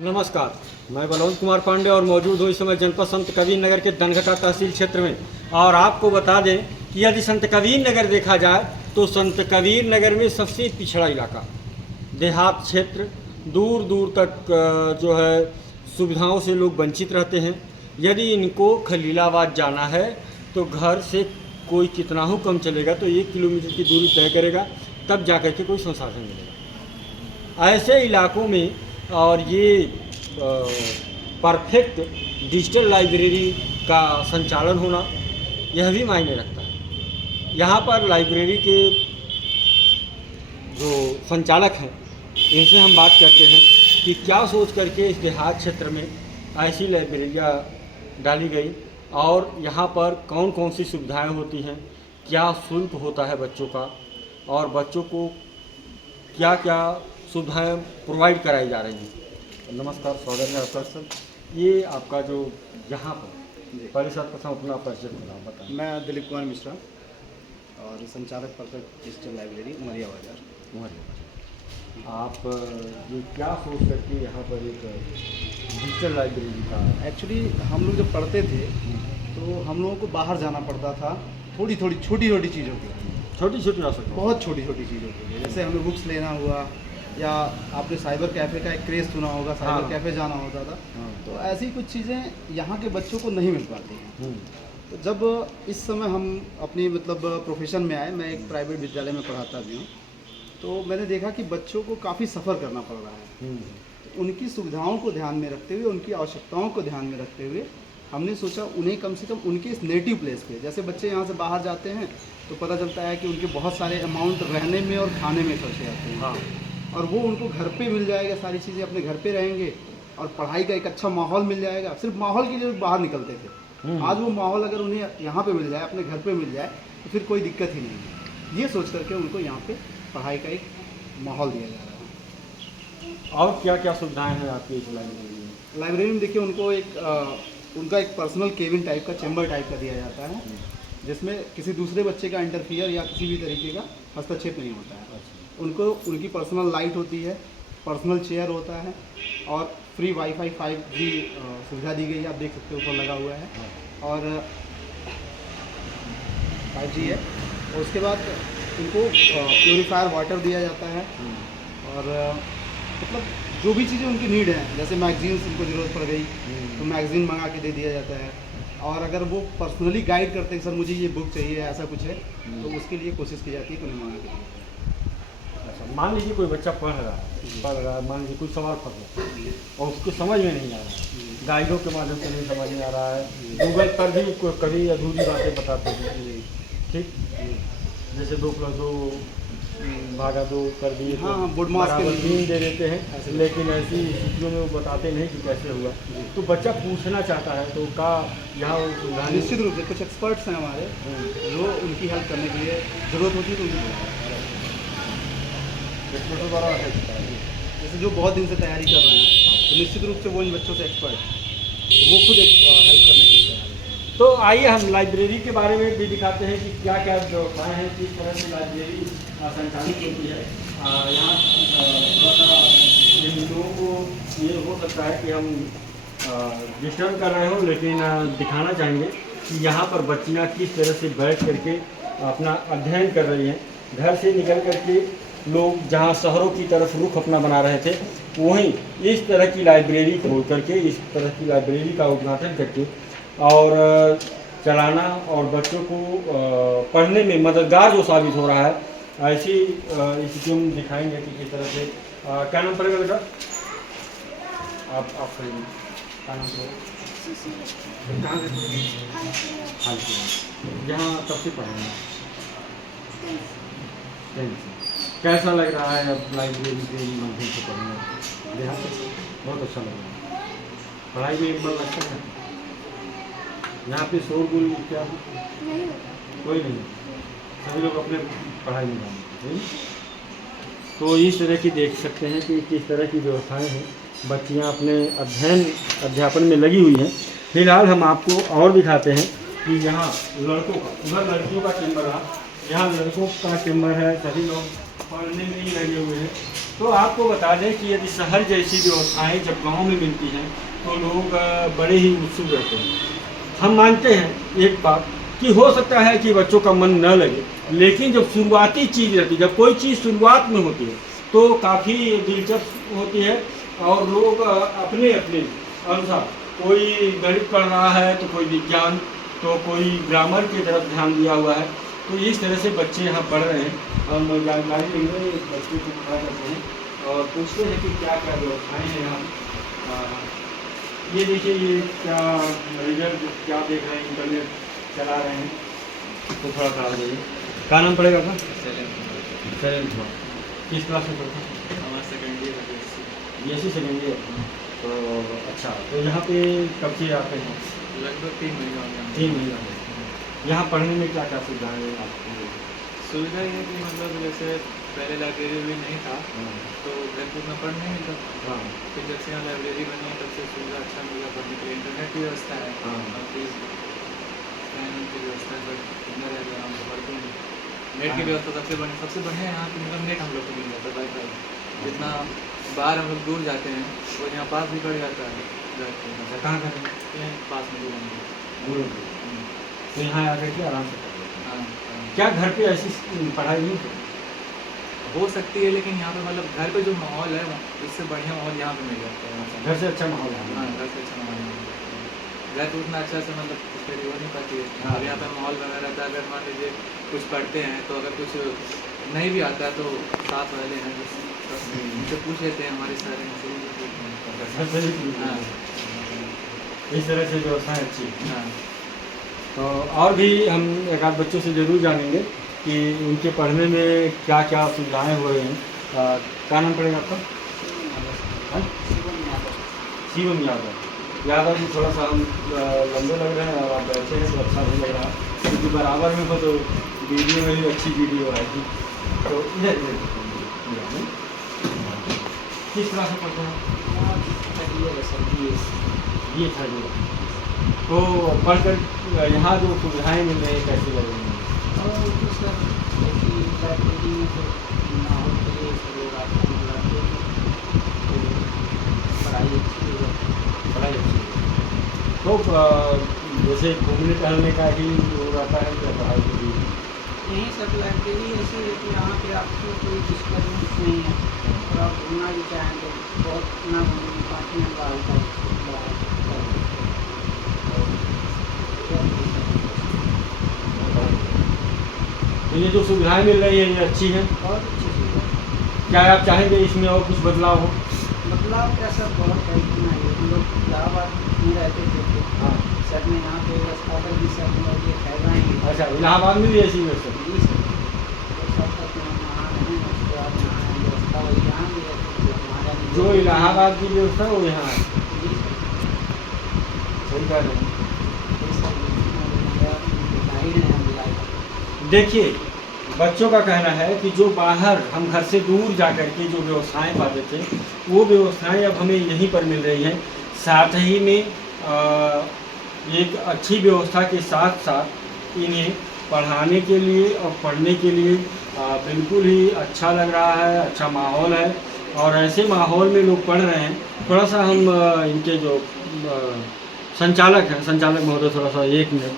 नमस्कार, मैं बलवंत कुमार पांडे और मौजूद हूँ इस समय जनपद संत कबीर नगर के धनघटा तहसील क्षेत्र में। और आपको बता दें कि यदि संत कबीर नगर देखा जाए तो संत कबीर नगर में सबसे पिछड़ा इलाका, देहात क्षेत्र, दूर दूर तक जो है सुविधाओं से लोग वंचित रहते हैं। यदि इनको खलीलाबाद जाना है तो घर से कोई कितना हो कम चलेगा तो 1 किलोमीटर की दूरी तय करेगा, तब जाकर के कोई संसाधन मिलेगा। ऐसे इलाकों में और ये परफेक्ट डिजिटल लाइब्रेरी का संचालन होना यह भी मायने रखता है। यहाँ पर लाइब्रेरी के जो संचालक हैं इनसे हम बात करते हैं कि क्या सोच करके इस देहात क्षेत्र में ऐसी लाइब्रेरियाँ डाली गई और यहाँ पर कौन कौन सी सुविधाएं होती हैं, क्या शुल्क होता है बच्चों का और बच्चों को क्या क्या सुविधाएं प्रोवाइड कराई जा रही हैं। नमस्कार, स्वागत है आपका सर। ये आपका जो यहाँ पर पहले सर्वप्रथम अपना परिचय बताएं। मैं दिलीप कुमार मिश्रा और संचालक परफेक्ट डिजिटल लाइब्रेरी उमरिया बाजार। आप ये क्या सोच करके यहाँ पर एक डिजिटल लाइब्रेरी का? एक्चुअली हम लोग जब पढ़ते थे तो हम लोगों को बाहर जाना पड़ता था छोटी छोटी चीज़ों के लिए, छोटी आवश्यकता, बहुत छोटी चीज़ों के लिए। जैसे हमें बुक्स लेना हुआ या आपने साइबर कैफ़े का एक क्रेज़ सुना होगा, साइबर कैफ़े जाना होता था। तो ऐसी कुछ चीज़ें यहाँ के बच्चों को नहीं मिल पाती हैं। तो जब इस समय हम अपनी प्रोफेशन में आए, मैं एक प्राइवेट विद्यालय में पढ़ाता भी हूँ, तो मैंने देखा कि बच्चों को काफ़ी सफ़र करना पड़ रहा है। तो उनकी सुविधाओं को ध्यान में रखते हुए, उनकी आवश्यकताओं को ध्यान में रखते हुए हमने सोचा उन्हें कम से कम उनके इस नेटिव प्लेस पे, जैसे बच्चे यहाँ से बाहर जाते हैं तो पता चलता है कि उनके बहुत सारे अमाउंट रहने में और खाने में खर्चे आते हैं। और वो उनको घर पे मिल जाएगा, सारी चीज़ें अपने घर पे रहेंगे और पढ़ाई का एक अच्छा माहौल मिल जाएगा। सिर्फ माहौल के लिए बाहर निकलते थे, आज वो माहौल अगर उन्हें यहाँ पे मिल जाए, अपने घर पे मिल जाए, तो फिर कोई दिक्कत ही नहीं है। ये सोच करके उनको यहाँ पे पढ़ाई का एक माहौल दिया जा रहा है। और क्या क्या सुविधाएं हैं आपकी इस लाइब्रेरी में? लाइब्रेरी में देखिए उनको उनका एक पर्सनल केबिन टाइप का, चैम्बर टाइप का दिया जाता है, जिसमें किसी दूसरे बच्चे का इंटरफियर या किसी भी तरीके का हस्तक्षेप नहीं होता है। उनको उनकी पर्सनल लाइट होती है, पर्सनल चेयर होता है और फ्री वाईफाई 5G सुविधा दी गई है। आप देख सकते हो ऊपर लगा हुआ है और 5G है। और उसके बाद उनको प्योरीफायर वाटर दिया जाता है और जो भी चीज़ें उनकी नीड है, जैसे मैगजीन्स उनको ज़रूरत पड़ गई तो मैगज़ीन मंगा के दे दिया जाता है। और अगर वो पर्सनली गाइड करते हैं, सर मुझे ये बुक चाहिए, ऐसा कुछ है, तो उसके लिए कोशिश की जाती है कि उन्हें मंगा के दिया। अच्छा, मान लीजिए कोई बच्चा पढ़ रहा है, मान लीजिए कोई सवाल पढ़ रहा है और उसको समझ में नहीं आ रहा है, गाइडों के माध्यम से नहीं समझ में आ रहा है, गूगल पर भी कभी अधूरी बातें बताते हैं, ठीक, जैसे 2+2 भागा 2 कर दिए, हाँ, बुड मास के 3 दे देते हैं, लेकिन ऐसी स्थितियों में वो बताते नहीं कि कैसे हुआ। तो बच्चा पूछना चाहता है तो का यहाँ निश्चित रूप से कुछ एक्सपर्ट्स हैं हमारे जो उनकी हेल्प करने के लिए ज़रूरत होती है, तो उनकी द्वारा जैसे जो बहुत दिन से तैयारी कर रहे हैं, तो निश्चित रूप से वो इन बच्चों से एक्सपर्ट, तो वो खुद एक हेल्प करने के लिए तैयार है। तो आइए हम लाइब्रेरी के बारे में भी दिखाते हैं कि क्या क्या व्यवस्थाएँ हैं, किस तरह से लाइब्रेरी संचालित होती है। यहाँ थोड़ा सा इन लोगों को ये हो सकता है कि हम डिस्टर्ब कर रहे हो, लेकिन दिखाना चाहेंगे कि यहाँ पर बच्चियाँ किस तरह से बैठ करके अपना अध्ययन कर रही हैं। घर से निकल करके लोग जहाँ शहरों की तरफ रुख अपना बना रहे थे, वहीं इस तरह की लाइब्रेरी खोल करके, इस तरह की लाइब्रेरी का उद्घाटन करके और चलाना और बच्चों को पढ़ने में मददगार जो साबित हो रहा है, ऐसी स्थिति हम दिखाएंगे कि किस तरह से। क्या नाम पड़ेगा बेटा? आप कहिए, क्या नाम पड़ेगा? कहाँ से यहाँ तब से पढ़ेंगे? कैसा लग रहा है अब लाइब्रेरी के माध्यम से पढ़ना? देहात बहुत अच्छा लग रहा है। पढ़ाई में एक बार लगता है यहाँ पे शोरगुल क्या नहीं, कोई नहीं, सभी लोग अपने पढ़ाई में जाते हैं। तो इस तरह की देख सकते हैं कि किस तरह की व्यवस्थाएं हैं, बच्चियाँ अपने अध्यापन में लगी हुई हैं। फिलहाल हम आपको और दिखाते हैं कि यहाँ लड़कों का, उधर लड़कियों का चैम्बर रहा, यहाँ लड़कों का चैम्बर है। सभी लोग पढ़ने में ही लगे हुए हैं तो आपको बता दें कि यदि शहर जैसी व्यवस्थाएं जब गांव में मिलती हैं तो लोग बड़े ही उत्सुक रहते हैं। हम मानते हैं एक बात कि हो सकता है कि बच्चों का मन न लगे, लेकिन जब शुरुआती चीज़ रहती है, जब कोई चीज़ शुरुआत में होती है तो काफ़ी दिलचस्प होती है और लोग अपने अपने अनुसार, कोई गणित पढ़ रहा है तो कोई विज्ञान, तो कोई ग्रामर की तरफ ध्यान दिया हुआ है। तो इस तरह से बच्चे यहाँ पढ़ रहे हैं। हम जानकारी लेंगे, बच्चे को खड़ा करते हैं और पूछते हैं कि क्या क्या व्यवस्थाएँ हैं यहाँ। ये देखिए, ये क्या रिजल्ट क्या देख रहे हैं, इंटरनेट चला रहे हैं, तो थोड़ा सा आ जाइए। क्या नाम पड़ेगा आपका? सेलेंथ। किस क्लास में पढ़ते हैं? हमारा सेकेंड ईयर है BSc सेकेंड ईयर। तो अच्छा, तो यहाँ पे कब से आते हैं? लगभग 3 महीने हो गए। 3 महीने हो गए। यहाँ पढ़ने में क्या क्या सुविधाएँ हैं आपको? सुविधा ये है कि मतलब जैसे पहले लाइब्रेरी भी नहीं था तो घर पे उतना पढ़ नहीं मिलता। हाँ फिर जब से यहाँ लाइब्रेरी बनी है तब से सुविधा अच्छा मिला पढ़ने के लिए। इंटरनेट की व्यवस्था है हाँ। और फीस फाइनेंस की व्यवस्था है, बट इतना रह गया हम पढ़ते हैं। नेट की हाँ। व्यवस्था सबसे बढ़िया यहाँ की, मतलब नेट हम लोग को मिल जाता है, वाईफाई। जितना बाहर हम लोग दूर जाते हैं वो यहाँ पास भी पड़ जाता है घर पे। अच्छा, कहाँ करते हैं? यहाँ पास में दूर दूर। तो यहाँ आकर के आराम से पढ़ते हैं। हाँ। क्या घर पे ऐसी पढ़ाई नहीं होती? हो सकती है, लेकिन यहाँ पे मतलब घर पे जो माहौल है उससे बढ़िया माहौल यहाँ पे मिल जाता है। घर से अच्छा माहौल है। हाँ, घर से अच्छा माहौल है। घर पे उतना अच्छा से मतलब स्टडी हो नहीं पाती है। हाँ। अब यहाँ पे माहौल बना रहता है। अगर मान लीजिए कुछ पढ़ते हैं तो अगर कुछ नहीं भी आता है तो साथ वाले हैं उनसे पूछ लेते हैं, हमारे सारे घर से ही हाँ इस तरह से व्यवस्थाएँ अच्छी है। हाँ। तो और भी हम एक आध बच्चों से ज़रूर जानेंगे कि उनके पढ़ने में क्या क्या सुविधाएँ हो रही हैं। क्या नाम पड़ेगा आपका? हाँ? शिवम यादव। यादव जी, थोड़ा सा हम लंबे लग रहे हैं और आप बैठे हैं तो अच्छा नहीं लग रहा, क्योंकि बराबर में हो तो वीडियो में भी अच्छी वीडियो आएगी। तो इधर किस तरह से पढ़ते हैं? ये था जो, तो पढ़कर यहाँ जो सुविधाएँ मिल रही हैं कैसी लग रही हैं? पढ़ाई अच्छी है। तो जैसे घूमने टहलने का ही वो रहता है या पढ़ाई के लिए? यहीं सब लाइब्रेरी ऐसी है कि यहाँ पे आपको कोई डिस्टर्बेंस नहीं है और आप घूमना भी चाहें तो बहुत ना घूमने पाते हैं बाहर तो ये जो सुविधाएँ मिल रही हैं ये अच्छी हैं। बहुत अच्छी सुविधा है। क्या आप चाहेंगे इसमें और कुछ बदलाव हो? बदलाव क्या सर, बहुत है कि नहीं, हम लोग इलाहाबाद में रहते थे हाँ। सर ने यहाँ पे व्यवस्था कर दी, सर लोग ये कह रहे हैं अच्छा, इलाहाबाद में भी ऐसी व्यवस्था? जी सर, तो सब तक वहाँ रहें उसके बाद यहाँ व्यवस्था वही यहाँ भी है तो वहाँ जाने जो इलाहाबाद की व्यवस्था है वो यहाँ है। जी सर, सही कह रहे हैं। ये सब जाहिर है हम लाइब्रेरी। देखिए, बच्चों का कहना है कि जो बाहर हम घर से दूर जा कर के जो व्यवस्थाएं पाते थे वो व्यवस्थाएं अब हमें यहीं पर मिल रही हैं। साथ ही में एक अच्छी व्यवस्था के साथ साथ इन्हें पढ़ाने के लिए और पढ़ने के लिए बिल्कुल ही अच्छा लग रहा है, अच्छा माहौल है और ऐसे माहौल में लोग पढ़ रहे हैं। थोड़ा सा हम इनके जो संचालक हैं, संचालक महोदय, थोड़ा सा 1 मिनट,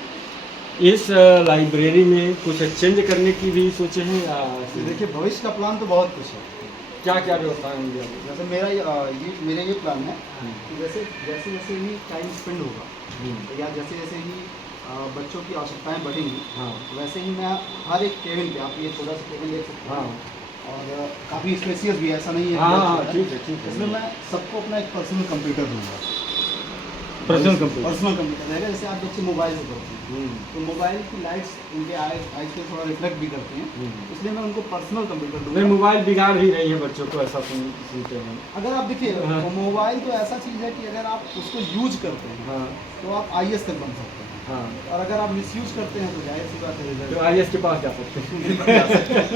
इस लाइब्रेरी में कुछ चेंज करने की भी सोचे हैं या? देखिए, भविष्य का प्लान तो बहुत कुछ है। क्या क्या व्यवस्था होंगी? जैसे मेरा ये प्लान है कि जैसे जैसे जैसे ही टाइम स्पेंड होगा या जैसे जैसे ही बच्चों की आवश्यकताएं बढ़ेंगी, हाँ वैसे ही मैं हर एक केबिन पे, आप ये छोटा सा केबिन देख सकते हाँ हैं और काफ़ी स्पेसियस भी है, ऐसा नहीं है हाँ कि हाँ, बहुत ठीक है छोटा ठीक है। इसमें है। मैं सबको अपना एक पर्सनल कंप्यूटर दूंगा। Personal computer. पर्सनल कंप्यूटर रहेगा। जैसे आप बच्चे मोबाइल से पढ़ते हैं तो मोबाइल की लाइट्स उनके आइज पे थोड़ा रिफ्लेक्ट भी करती हैं, इसलिए मैं उनको पर्सनल कंप्यूटर नहीं, दूंगा। मोबाइल बिगाड़ ही रही है बच्चों को, ऐसा सुनते हैं। अगर आप देखिए, हाँ। मोबाइल तो ऐसा चीज़ है कि अगर आप उसको यूज करते हैं हाँ तो आप IAS तक बन सकते हैं हाँ, और अगर आप मिसयूज करते हैं तो जाहिर सी बात है तो रिजल्ट IAS के पास जा सकते हैं। बिल्कुल जा सकते हैं।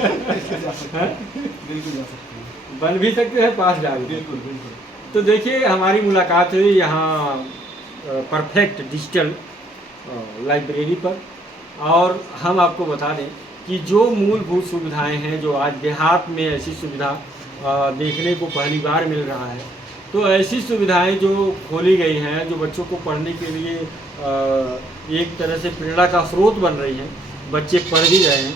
जा सकते हैं? हैं, बिल्कुल जा सकते हैं, बन भी सकते हैं, पास जा भी। बिल्कुल बिल्कुल। तो देखिए, हमारी मुलाकात हुई यहाँ परफेक्ट डिजिटल लाइब्रेरी पर और हम आपको बता दें कि जो मूलभूत सुविधाएं हैं, जो आज देहात में ऐसी सुविधा देखने को पहली बार मिल रहा है। तो ऐसी सुविधाएं जो खोली गई हैं, जो बच्चों को पढ़ने के लिए एक तरह से प्रेरणा का स्रोत बन रही हैं, बच्चे पढ़ भी रहे हैं।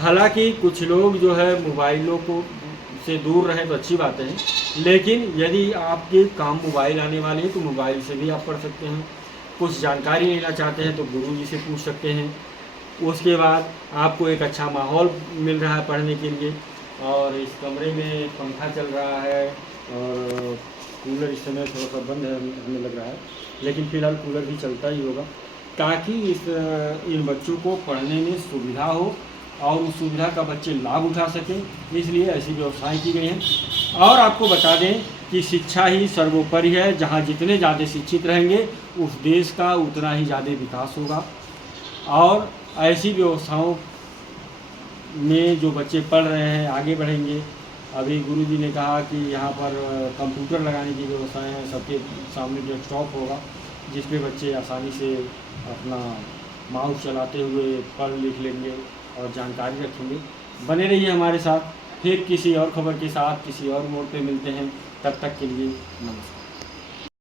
हालांकि कुछ लोग जो है मोबाइलों को से दूर रहें तो अच्छी बात है, लेकिन यदि आपके काम मोबाइल आने वाले हैं तो मोबाइल से भी आप पढ़ सकते हैं। कुछ जानकारी लेना चाहते हैं तो गुरुजी से पूछ सकते हैं। उसके बाद आपको एक अच्छा माहौल मिल रहा है पढ़ने के लिए, और इस कमरे में पंखा चल रहा है और कूलर इस समय थोड़ा सा बंद है हमें लग रहा है, लेकिन फ़िलहाल कूलर भी चलता ही होगा, ताकि इन बच्चों को पढ़ने में सुविधा हो और उस सुविधा का बच्चे लाभ उठा सकें। इसलिए ऐसी व्यवस्थाएं की गई हैं। और आपको बता दें कि शिक्षा ही सर्वोपरि है। जहाँ जितने ज़्यादा शिक्षित रहेंगे उस देश का उतना ही ज़्यादा विकास होगा। और ऐसी व्यवस्थाओं में जो बच्चे पढ़ रहे हैं आगे बढ़ेंगे। अभी गुरुजी ने कहा कि यहाँ पर कंप्यूटर लगाने की व्यवस्थाएं हैं, सबके सामने डेस्कटॉप होगा जिस पे बच्चे आसानी से अपना माउस चलाते हुए पढ़ लिख लेंगे और जानकारी रखेंगे। बने रहिए हमारे साथ, फिर किसी और खबर के साथ किसी और मोड़ पे मिलते हैं। तब तक के लिए नमस्कार।